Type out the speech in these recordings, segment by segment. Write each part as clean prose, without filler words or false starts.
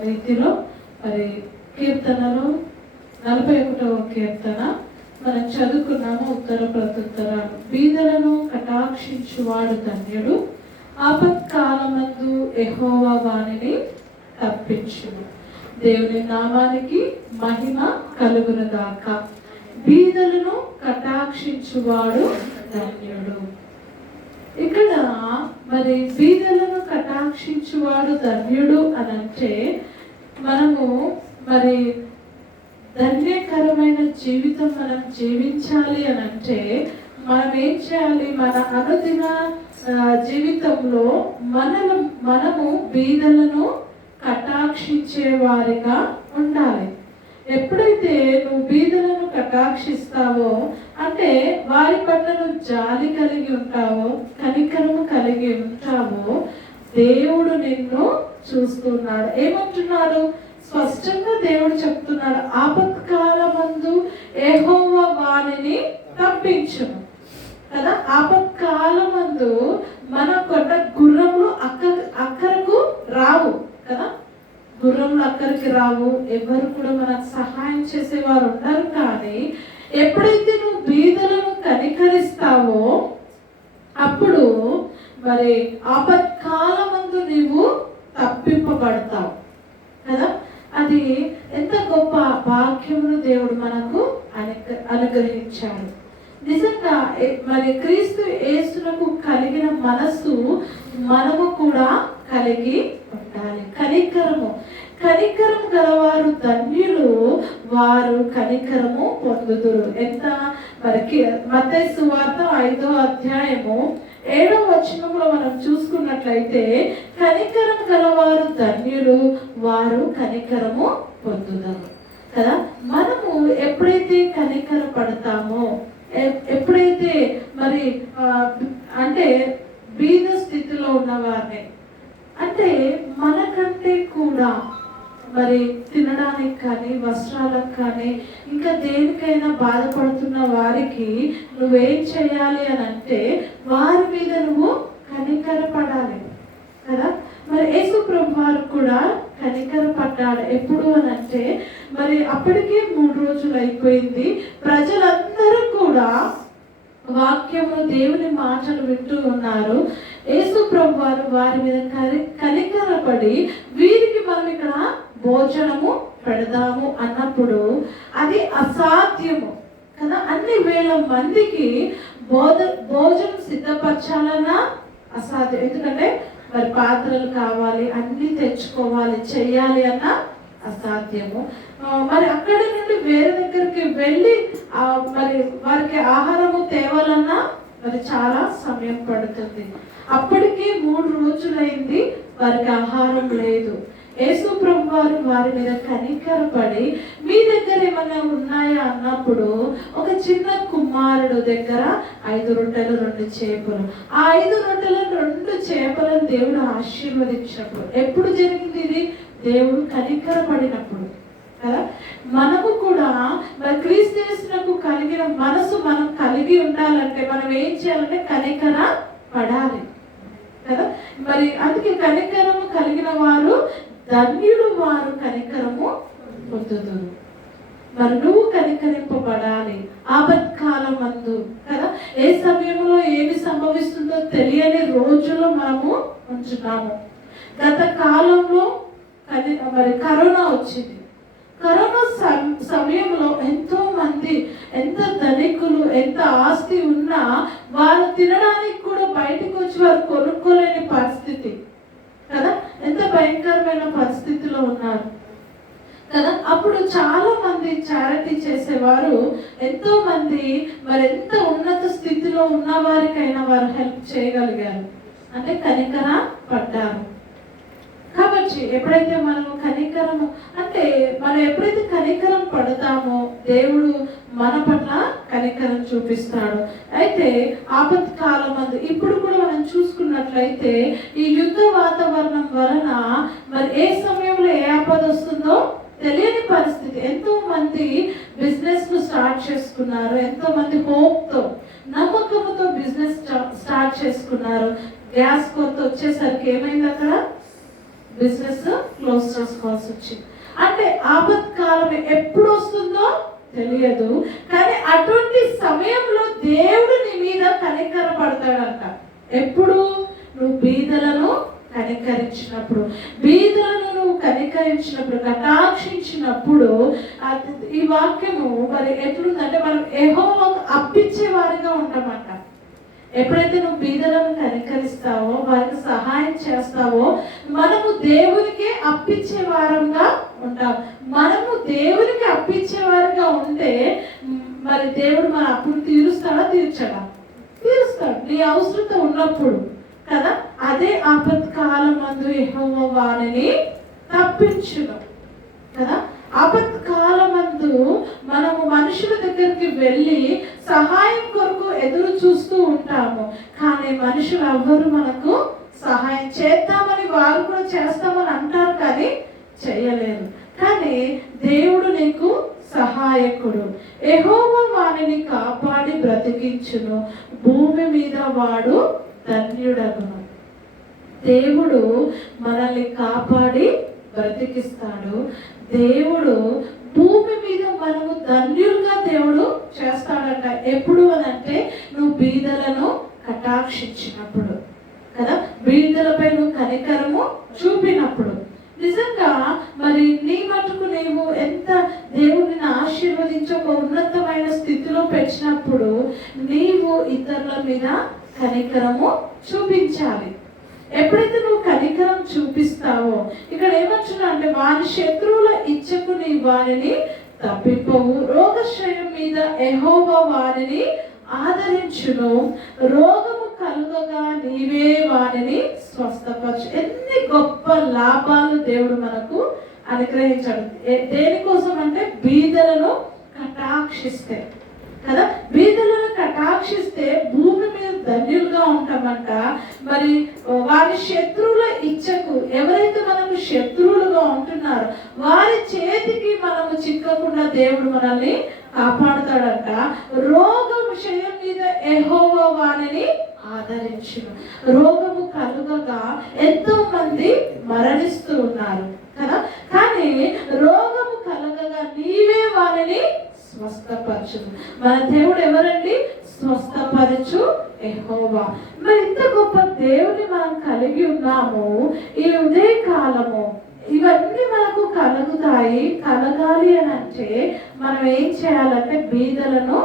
రీతిలో మరి కీర్తనలు 41వ కీర్తన మనం చదువుకున్నాము. ఉత్తర ప్రత్యుత్తరాలు. బీదలను కటాక్షించువాడు ధన్యుడు, ఆపత్కాలమందు యెహోవా వానిని తప్పించును. దేవుని నామానికి మహిమ కలుగునుగాక. బీదలను కటాక్షించువాడు ధన్యుడు. ఇక్కడ మరి బీదలను కటాక్షించువాడు ధన్యుడు అని అంటే మనము మరి ధన్యకరమైన జీవితం మనం జీవించాలి అని అంటే మనం ఏం చేయాలి? మన అనుదిన జీవితంలో మనము బీదలను కటాక్షించే వారిగా ఉండాలి. ఎప్పుడైతే నువ్వు బీదలను కటాక్షిస్తావో అంటే వారి పట్ల నువ్వు జాలి కలిగి ఉంటావో, కనికరము కలిగి ఉంటావో, దేవుడు నిన్ను చూస్తున్నాడు. ఏమంటున్నాడు? స్పష్టంగా దేవుడు చెప్తున్నాడు, ఆపత్కాలమందు యెహోవా వానిని తప్పించును కదా. ఆపత్కాలమందు మన కొట్ట గుర్రములు అక్కరకు రావు కదా. గుర్రములు అక్కడికి రావు, ఎవరు కూడా మనకు సహాయం చేసేవారు ఉండరు. కానీ ఎప్పుడైతే నువ్వు బీదలను కనికరిస్తావో అప్పుడు మరి ఆపత్కాలమందు నీవు తప్పింపబడతావు కదా. అది ఎంత గొప్ప భాగ్యమును దేవుడు మనకు అనుగ్రహించాడు. నిజంగా మరి క్రీస్తు యేసునకు కలిగిన మనస్సు మనము కూడా కలిగి ఉండాలి. కనికరము గలవారు ధన్యులు, వారు కనికరము పొందుదురు. ఎంత మరి మత్తయి సువార్త 5వ అధ్యాయము 7వ వచనంలో మనం చూసుకున్నట్లయితే, కనికరం గలవారు ధన్యులు, వారు కనికరము పొందుతారు కదా. మనము ఎప్పుడైతే కనికర పడతామో, ఎప్పుడైతే మరి అంటే బీద స్థితిలో ఉన్నవారిని, అంటే మనకంటే కూడా మరి తినడానికి కానీ వస్త్రాలకు కానీ ఇంకా దేనికైనా బాధపడుతున్న వారికి నువ్వేం చేయాలి అని అంటే వారి మీద నువ్వు కనికర పడాలి కదా. మరి యేసు ప్రభు వారు కూడా కనికర పడ్డాడు. ఎప్పుడు అని అంటే మరి అప్పటికే 3 రోజులు అయిపోయింది. ప్రజలందరూ కూడా వాక్యము దేవుని మాటలు వింటూ ఉన్నారు. యేసు ప్రభు వారు వారి మీద కనికరపడి వీరికి మనం ఇక్కడ భోజనము పెడదాము అన్నప్పుడు అది అసాధ్యము కదా. అన్ని వేల మందికి భోజనం సిద్ధపరచాలన్నా అసాధ్యం. ఎందుకంటే మరి పాత్రలు కావాలి, అన్ని తెచ్చుకోవాలి, చెయ్యాలి అన్న అసాధ్యము. మరి అక్కడి నుండి వేరే దగ్గరికి వెళ్ళి మరి వారికి ఆహారము తేవాలన్నా మరి చాలా సమయం పడుతుంది. అప్పటికి 3 రోజులైంది, వారికి ఆహారం లేదు. యేసు ప్రభు వారు వారి మీద కనికరపడి మీ దగ్గర ఏమన్నా ఉన్నాయా అన్నప్పుడు ఒక చిన్న కుమారుడు దగ్గర 5 రొట్టెలు 2 చేపలు, ఆ 5 రొట్టెలు 2 చేపలను దేవుడు ఆశీర్వదించినప్పుడు. ఎప్పుడు జరిగింది ఇది? దేవుడు కనికరపడినప్పుడు కదా. మనము కూడా మరి క్రీస్తు యేసునకు కలిగిన మనసు మనం కలిగి ఉండాలంటే మనం ఏం చేయాలంటే కనికర పడాలి కదా. మరి అందుకే కనికరము కలిగిన వారు ధన్యులు, వారు కనికరము పొందుతారు. మరి నువ్వు కనికరింపబడాలి ఆపత్కాలం మందు కదా. ఏ సమయంలో ఏమి సంభవిస్తుందో తెలియని రోజుల్లో మనము ఉంచున్నాము. గత కాలంలో మరి కరోనా వచ్చింది. కరోనా సమయంలో ఎంతో మంది, ఎంత ధనికులు, ఎంత ఆస్తి ఉన్నా వారు తినడానికి కూడా బయటకు వచ్చి వారు కొనుక్కోలేని పరిస్థితి కదా. ఎంత భయంకరమైన పరిస్థితిలో ఉన్నారు కదా. అప్పుడు చాలా మంది చారిటీ చేసేవారు, ఎంతో మంది మరి ఎంత ఉన్నత స్థితిలో ఉన్న వారికైనా వారు హెల్ప్ చేయగలిగారు, అంటే కనికర పడ్డారు. కాబట్టి ఎప్పుడైతే మనము కనికరము అంటే మనం ఎప్పుడైతే కనికరం పడతామో దేవుడు మన పట్ల కనికరం చూపిస్తాడు. అయితే ఆపత్కాలం మందు ఇప్పుడు కూడా మనం చూసుకున్నట్లయితే ఈ యుద్ధ వాతావరణం వలన మరి ఏ సమయంలో ఏ ఆపద వస్తుందో తెలియని పరిస్థితి. ఎంతో మంది బిజినెస్ ను స్టార్ట్ చేసుకున్నారు, ఎంతో మంది హోప్తో నమ్మకంతో బిజినెస్ స్టార్ట్ చేసుకున్నారు. గ్యాస్ కొరత వచ్చేసరికి ఏమైంది? అక్కడ బిజినెస్ క్లోజ్ చేసుకోవాల్సి వచ్చింది. అంటే ఆపత్కాలం ఎప్పుడు వస్తుందో తెలియదు, కానీ అటువంటి సమయంలో దేవుడు నీ మీద కనికరపడతాడంట. ఎప్పుడు? నువ్వు బీదలను కనికరించినప్పుడు, బీదలను నువ్వు కనికరించినప్పుడు, కటాక్షించినప్పుడు. ఈ వాక్యము మరి ఎట్లుందంటే, మనం యెహోవాకు అప్పించే వారిగా ఉంటామంట. ఎప్పుడైతే నువ్వు బీదలను కనికరిస్తావో, వారికి సహాయం చేస్తావో, మనము దేవునికి అప్పించే వారంగా ఉంటాం. మనము దేవునికి అప్పించే వారిగా ఉంటే మరి దేవుడు మన అప్పులు తీరుస్తాడా? తీర్చడా? తీరుస్తాడు, నీ అవసరత ఉన్నప్పుడు కదా. అదే ఆపత్కాలమందు యెహోవా వారిని తప్పించును కదా. ఆపత్కాలమందు మనము మనుషుల దగ్గరికి వెళ్ళి సహాయం కొరకు ఎదురు చూస్తూ ఉంటాము, కానీ మనుషులు ఎవ్వరు మనకు సహాయం చేద్దామని వారు కూడా చేస్తామని అంటారు, కానీ చేయలేరు. కానీ దేవుడు నీకు సహాయకుడు. యెహోవా వారిని కాపాడి బ్రతికించును, భూమి మీద వాడు ధన్యుడగును. దేవుడు మనల్ని కాపాడి బ్రతికిస్తాడు. దేవుడు భూమి మీద మనము ధన్యులుగా దేవుడు చేస్తాడంట. ఎప్పుడు అనంటే, నువ్వు బీదలను కటాక్షించినప్పుడు కదా, బీదలపై నువ్వు కనికరము చూపినప్పుడు. నిజంగా మరి నీ మటుకు నీవు ఎంత దేవుడిని ఆశీర్వదించి ఒక ఉన్నతమైన స్థితిలో పెట్టినప్పుడు నీవు ఇతరుల మీద కనికరము చూపించాలి. ఎప్పుడైతే నువ్వు కనికరం చూపిస్తావో, ఇక్కడ ఏమొచ్చునా అంటే, వారి శత్రువుల ఇచ్చకు నీ వారిని తప్పిపోవు, రోగశ్రయం మీద యెహోవా వారిని ఆదరించును, రోగము కలుగగా నీవే వారిని స్వస్థపరచు. ఎన్ని గొప్ప లాభాలు దేవుడు మనకు అనుగ్రహించాడు. దేనికోసం అంటే, బీదలను కటాక్షిస్తే కదా. బీదలను కటాక్షిస్తే భూమి మీద ధన్యులుగా ఉంటామంట. మరి వారి శత్రువుల ఇచ్చకు, ఎవరైతే మనకు శత్రువులుగా ఉంటున్నారో వారి చేతికి మనము చిక్కకుండా దేవుడు మనల్ని కాపాడుతాడంట. రోగం విషయం మీద యెహోవా వారిని ఆదరించును. రోగము కలుగగా ఎంతో మంది మరణిస్తూ ఉన్నారు కదా, కానీ రోగము కలగగా నీవే వారిని స్వస్థపరచును. మన దేవుడు ఎవరండి? స్వస్థపరచు యెహోవా. మరి ఇంత గొప్ప దేవుని మనం కలిగి ఉన్నాము. ఈ ఉదయ కాలము ఇవన్నీ మనకు కలుగుతాయి. కలగాలి అని అంటే మనం ఏం చేయాలంటే, బీదలను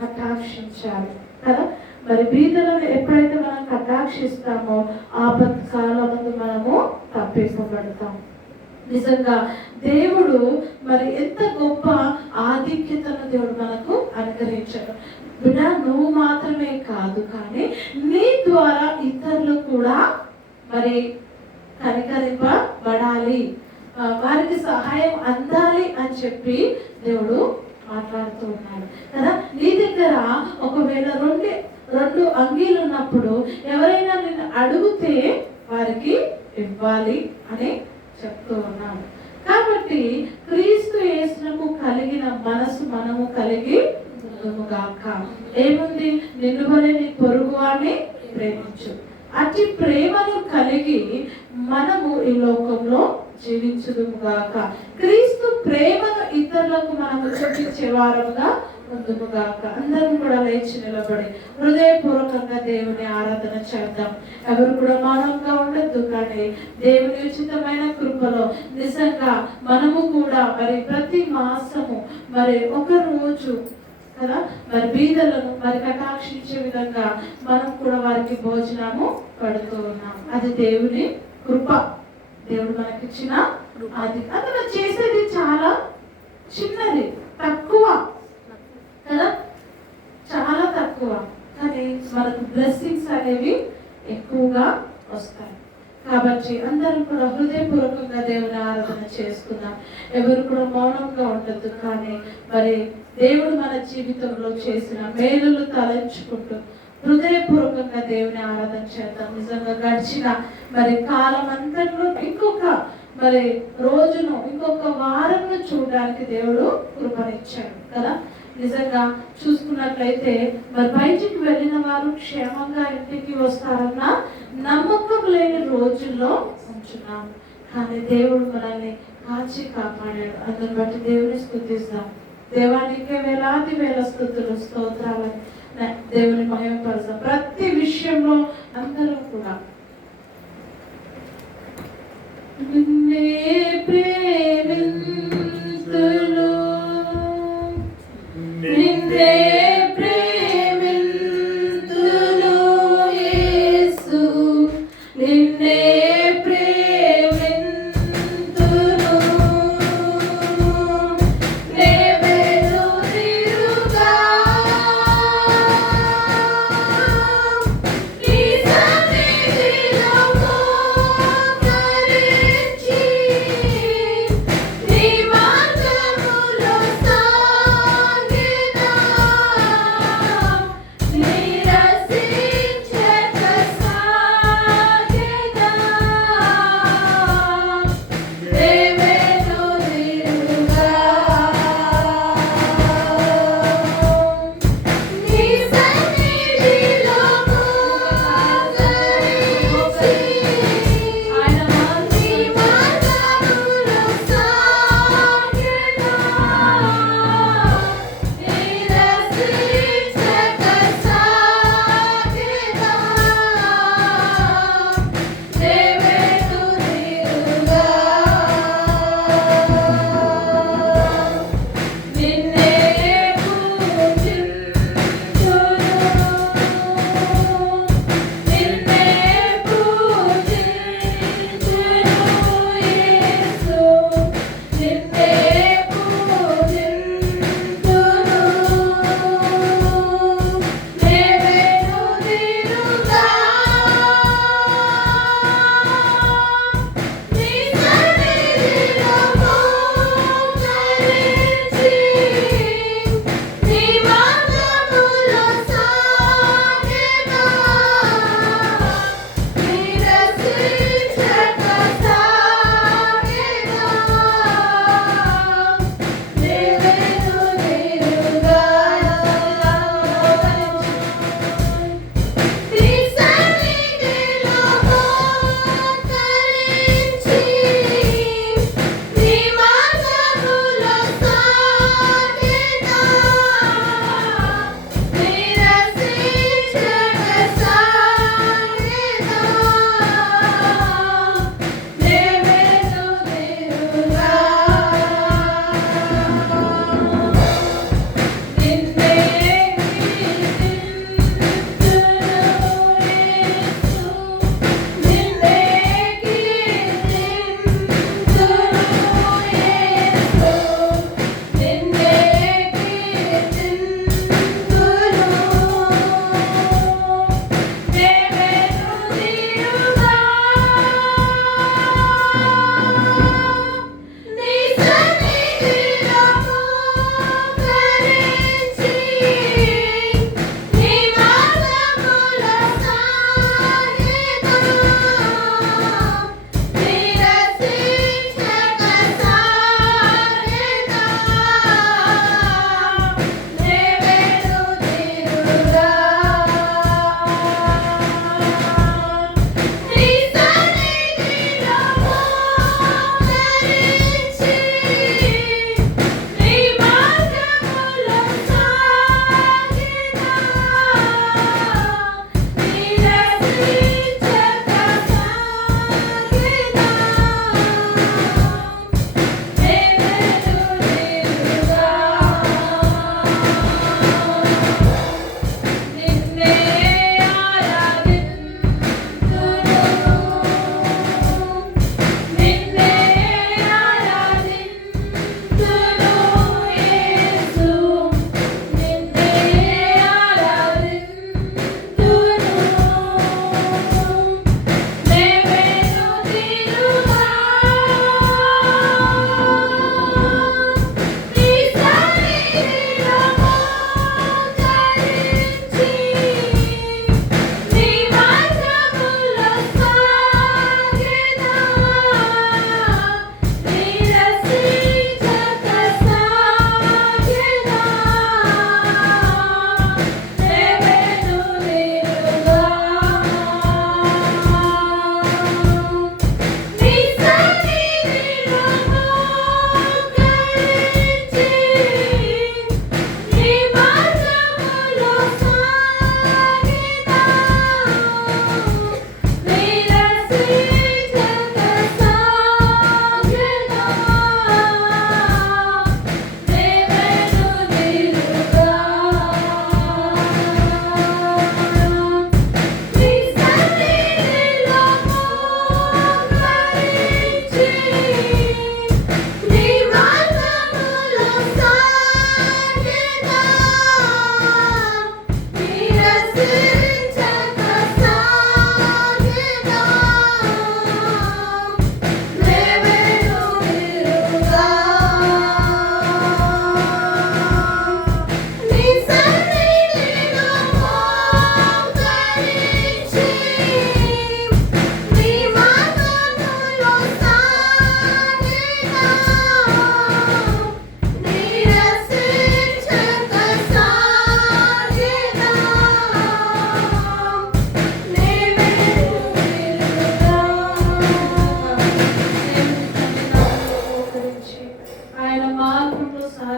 కటాక్షించాలి కదా. మరి బీదలను ఎప్పుడైతే మనం కటాక్షిస్తామో ఆపత్కాలమందు మనము తప్పింపబడతాం. నిజంగా దేవుడు మరి ఎంత గొప్ప ఆధిక్యతను దేవుడు మనకు అనుగ్రహించాడు. బిడ్డ, నువ్వు మాత్రమే కాదు, కానీ నీ ద్వారా ఇతరులు కూడా మరి కనికరింపబడాలి, వారికి సహాయం అందాలి అని చెప్పి దేవుడు మాట్లాడుతూ ఉన్నాడు కదా. నీ దగ్గర ఒకవేళ రెండు అంగీలు ఉన్నప్పుడు ఎవరైనా నిన్ను అడిగితే వారికి ఇవ్వాలి అని చెప్తూ ఉన్నాను. కాబట్టి క్రీస్తు యేసునకు కలిగిన మనసు మనము కలిగి ఉందుముగాక. ఏముంది? నిన్ను వలె నీ పొరుగువాడిని ప్రేమించు. అట్టి ప్రేమను కలిగి మనము ఈ లోకంలో జీవించుదుముగాక. క్రీస్తు ప్రేమను ఇతరులకు మనము చూపించే వారముగా ఉందుముగాక. అందరం కూడా లేచి నిలబడి హృదయపూర్వకంగా దేవుని ఆరాధన చేద్దాం. ఎవరు కూడా మౌనంగా ఉండద్దు, కానీ దేవుని ఉచితమైన కృపలో నిజంగా మనము కూడా మరి ప్రతి మాసము మరి ఒక రోజు కదా మరి బీదలను మరి కటాక్షించే విధంగా మనం కూడా వారికి భోజనము పడుతూ ఉన్నాం. అది దేవుని కృప, దేవుడు మనకిచ్చిన అది. అతను చేసేది చాలా చిన్నది, తక్కువ కదా, చాలా తక్కువ, కానీ మనకు బ్లెస్సింగ్స్ అనేవి ఎక్కువగా వస్తాయి. కాబట్టి అందరం కూడా హృదయపూర్వకంగా దేవుని ఆరాధన చేసుకుందాం. ఎవరు కూడా మౌనంగా ఉండద్దు, కానీ మరి దేవుడు మన జీవితంలో చేసిన మేలులు తలంచుకుంటూ హృదయపూర్వకంగా దేవుని ఆరాధన చేద్దాం. నిజంగా గడిచిన మరి కాలం అంతట్లో ఇంకొక మరి రోజును, ఇంకొక వారంను చూడడానికి దేవుడు కృపనిచ్చాడు కదా. నిజంగా చూసుకున్నట్లయితే మరి బయటికి వెళ్ళిన వారు క్షేమంగా ఇంటికి వస్తారన్న నమ్మకం లేని రోజుల్లో ఉంచున్నాము. కానీ దేవుడు మనల్ని కాచి కాపాడాడు. అందుని బట్టి దేవుని స్తుతిస్తాం. దేవానికి వేలాది వేల స్తుతులు స్తోత్రాలని దేవుని మహిమపరుస్తాం. ప్రతి విషయంలో అందరూ కూడా నిన్నే ప్రేమింతును, నిన్నే ప్రేమింతును యేసు, నిన్నే ప్రేమింతును, నే వెనుదిరుగా నీ సన్నిధిలో మోకరించి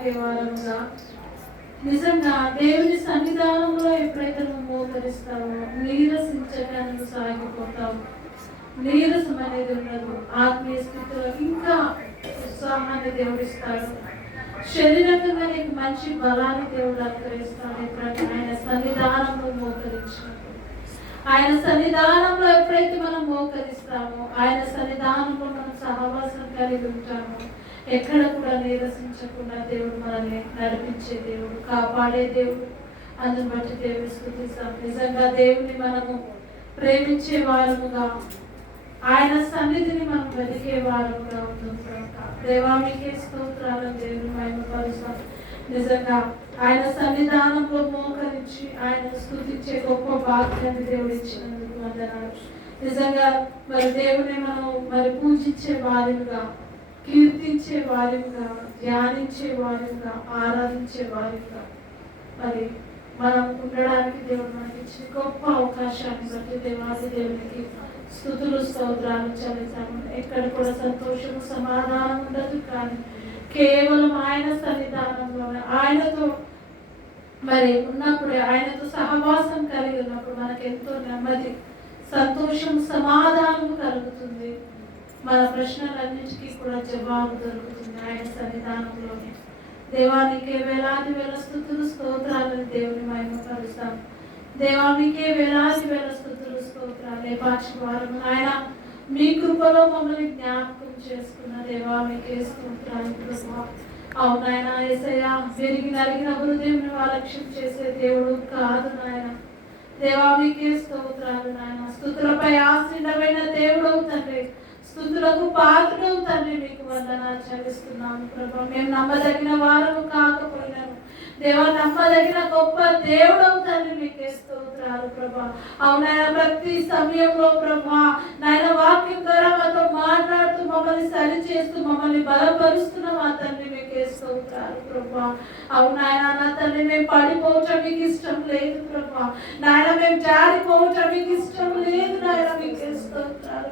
సాగే వారముగా, నిజంగా దేవుని సన్నిధానంలో ఎప్పుడైతే నువ్వు మోకరిస్తావో నీరసించడానికి సాగిపోతావు. నీరసం అనేది ఉండదు. ఆత్మీయ స్థితిలో ఇంకా ఉత్సాహాన్ని దేవుడిస్తాడు. శరీరంగా నీకు మంచి బలాన్ని దేవుడు అనుగ్రహిస్తాడు. ఎప్పుడైతే ఆయన సన్నిధానంలో మోకరించినప్పుడు, ఆయన సన్నిధానంలో ఎప్పుడైతే మనం మోకరిస్తామో, ఆయన సన్నిధానంలో మనం సహవాసం కలిగి ఉంటామో, ఎక్కడ కూడా నీరసించకుండా దేవుడు మనల్ని నడిపించే దేవుడు, కాపాడే దేవుడు. అందుని బట్టి దేవుడు స్తుతిస్తాం. నిజంగా దేవుని మనము ప్రేమించే వారముగా, ఆయన సన్నిధిని మనం వెతికే వారముగా ఉన్నాం. దేవా మీకే స్తోత్రాలను దేవుని మహిమపరుస్తాం. నిజంగా ఆయన సన్నిధానంలో మోకరించి ఆయన స్తుతించే గొప్ప భాగ్యాన్ని దేవుడు ఇచ్చినందుకు వందనాలు. నిజంగా మరి దేవుని మనం మరి పూజించే వారిగా, కీర్తించే వారిగా, ధ్యానించే వారిగా, ఆరాధించే వారిగా మరి మనం ఉండడానికి దేవుడు మనకి ఇచ్చిన గొప్ప అవకాశాన్ని బట్టి దేవాది దేవునికి స్తుతులు స్తోత్రాలు చెల్లిస్తాము. ఎక్కడ కూడా సంతోషము సమాధానం ఉండదు, కానీ కేవలం ఆయన సన్నిధానంలోనే ఆయనతో మరి ఉన్నప్పుడే, ఆయనతో సహవాసం కలిగి ఉన్నప్పుడు మనకు ఎంతో నెమ్మది, సంతోషం, సమాధానం కలుగుతుంది. మన ప్రశ్నలన్నిటికీ కూడా జవాబు దొరుకుతుంది ఆయన సన్నిధానంలోనే. దేవానికే వేలాది వేల స్తుతులు స్తోత్రాలను దేవుని మహిమపరుస్తాం. దేవానికే వేలాది వేల స్తుతులు స్తోత్రాలు. పాక్షవారం ఆయన మీ కృపలో మమ్మల్ని జ్ఞాపకం చేసుకున్న దేవా మీకే స్తోత్రాలు ప్రభా. అవునాయన యేసయ్యా, పెరిగి నలిగిన హృదయం అలక్ష్యం చేసే దేవుడు కాదు నాయన. దేవా మీకే స్తోత్రాలు నాయన. స్తుతులపై ఆసీనుడైన దేవుడు తండ్రి, స్తుతులకు పాత్రుడు తండ్రి, మీకు వందనాలు చెల్లిస్తున్నాము ప్రభా. మేము నమ్మదగిన వారము కాకపోయినాము దేవా, నమ్మదగిన గొప్ప దేవుడు తండ్రి, మీకే స్తోత్రాలు ప్రభా. అవునాయన ప్రతి సమయంలో ప్రభా నాయన వాక్యం ద్వారా మాతో మాట్లాడుతూ మమ్మల్ని సరి చేస్తూ మమ్మల్ని బలపరుస్తున్న మా తండ్రి, మీకే స్తోత్రాలు ప్రభా. అవునాయన నా తండ్రి, మేము పడిపోవటం మీకు ఇష్టం లేదు ప్రభా. నాయన మేము జారిపోవటం మీకు ఇష్టం లేదు నాయన, మీకే స్తోత్రాలు.